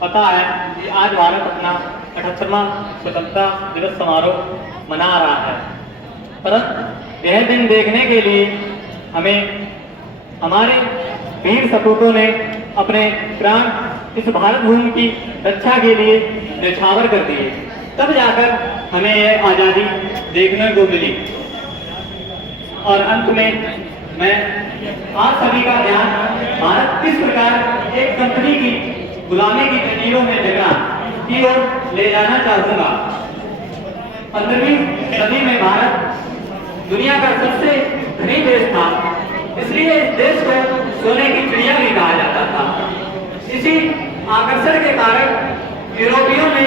पता है कि आज भारत अपना 78वां स्वतंत्रता दिवस समारोह मना रहा है, परंतु यह दिन देखने के लिए हमें हमारे वीर सपूतों ने अपने प्राण इस भारत भूमि की रक्षा के लिए न्यौछावर कर दिए, तब जाकर हमें यह आज़ादी देखने को मिली। और अंत में मैं आप सभी का ध्यान भारत किस प्रकार एक कंपनी की गुलामी की जंजीरों में जकड़ा की ओर ले जाना चाहूंगा। 15वीं सदी में भारत दुनिया का सबसे धनी देश था, इसलिए इस देश को सोने की चिड़िया भी कहा जाता था। इसी आकर्षण के कारण यूरोपियों ने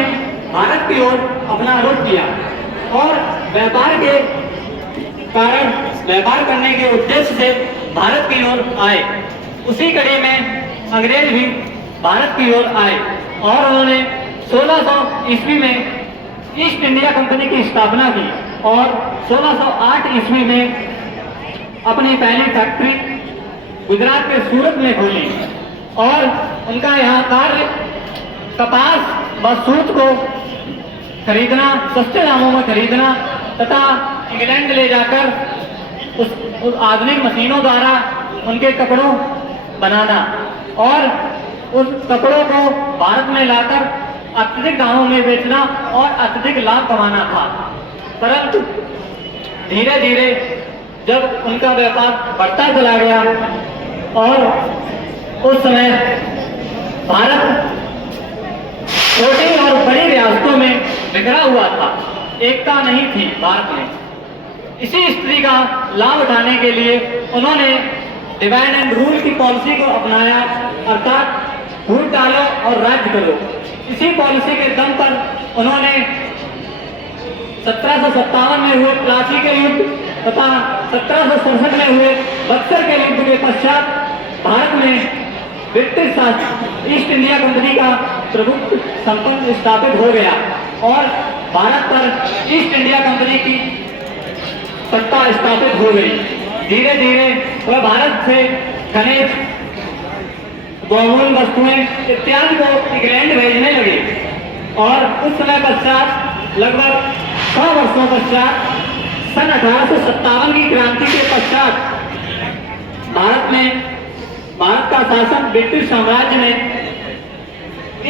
भारत की ओर अपना रुख किया और व्यापार के कारण व्यापार करने के उद्देश्य से भारत की ओर आए। उसी कड़ी में अंग्रेज भी भारत की ओर आए और उन्होंने 1600 ईस्वी में ईस्ट इंडिया कंपनी की स्थापना की और 1608 ईस्वी में अपनी पहली फैक्ट्री गुजरात के सूरत में खोली और उनका यहाँ कार्य कपास व सूत को खरीदना, सस्ते दामों में खरीदना तथा इंग्लैंड ले जाकर उस आधुनिक मशीनों द्वारा उनके कपड़ों बनाना और उस कपड़ों को भारत में लाकर अत्यधिक दामों में बेचना और अत्यधिक लाभ कमाना था। परंतु धीरे धीरे जब उनका व्यापार बढ़ता चला गया और उस समय भारत छोटी और बड़ी रियासतों में बिखरा हुआ था, एकता नहीं थी भारत में। इसी स्थिति का लाभ उठाने के लिए उन्होंने डिवाइड एंड रूल की पॉलिसी को अपनाया, अर्थात फूट डालो और राज्य करो। इसी पॉलिसी के दम पर उन्होंने 1757 में हुए प्लासी के युद्ध तथा 1767 में हुए बक्सर के युद्ध के पश्चात भारत में ब्रिटिश शासित ईस्ट इंडिया कंपनी का प्रभुत्व संपन्न स्थापित हो गया और भारत पर ईस्ट इंडिया कंपनी की सत्ता स्थापित हो गई। धीरे धीरे वह भारत से खनिज, बहुमूल्य वस्तुएं इत्यादि को इंग्लैंड भेजने लगे और उस समय पश्चात लगभग 100 वर्षों पश्चात सन 1857 की क्रांति के पश्चात भारत का शासन ब्रिटिश साम्राज्य ने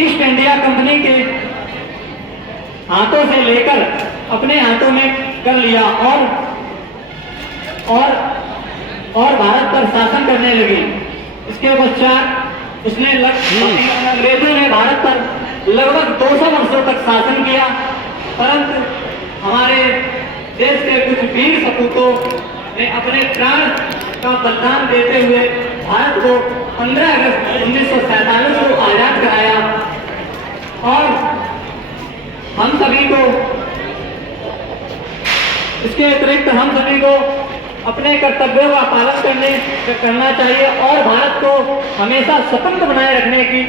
ईस्ट इंडिया कंपनी के हाथों से लेकर अपने हाथों में कर लिया और भारत पर शासन करने लगी। इसके पश्चात उसने अंग्रेजों ने भारत पर लगभग 200 वर्षों तक शासन किया, परंतु हमारे देश के कुछ वीर सपूतों ने अपने प्राण का बलिदान देते हुए भारत को 15 अगस्त 1947 को आजाद कराया और हम सभी को इसके अतिरिक्त हम सभी को अपने कर्तव्यों का पालन करना चाहिए और भारत को हमेशा स्वतंत्र बनाए रखने की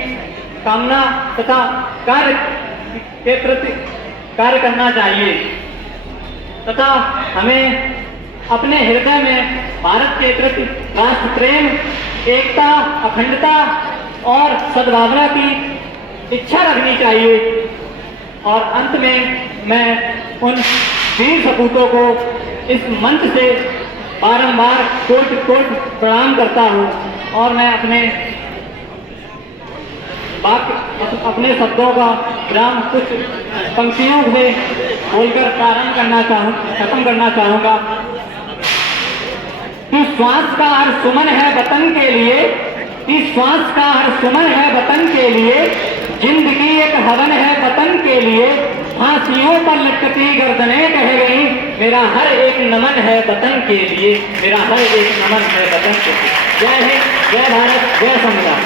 कामना तथा कार्य के प्रति कार्य करना चाहिए तथा हमें अपने हृदय में भारत के प्रति राष्ट्र प्रेम, एकता, अखंडता और सद्भावना की इच्छा रखनी चाहिए। और अंत में मैं उन वीर सपूतों को इस मंच से बारंबार कोटि कोटि प्रणाम करता हूँ और मैं अपने शब्दों का विराम कुछ पंक्तियों से बोलकर खत्म करना चाहूँगा कि श्वास का हर सुमन है वतन के लिए, कि श्वास का हर सुमन है वतन के लिए, जिंदगी एक हवन है वतन के लिए, फांसियों पर लटकती गर्दनें कह गई, मेरा हर एक नमन है वतन के लिए, मेरा हर एक नमन है वतन के लिए। जय हिंद, जय भारत, जय संविधान।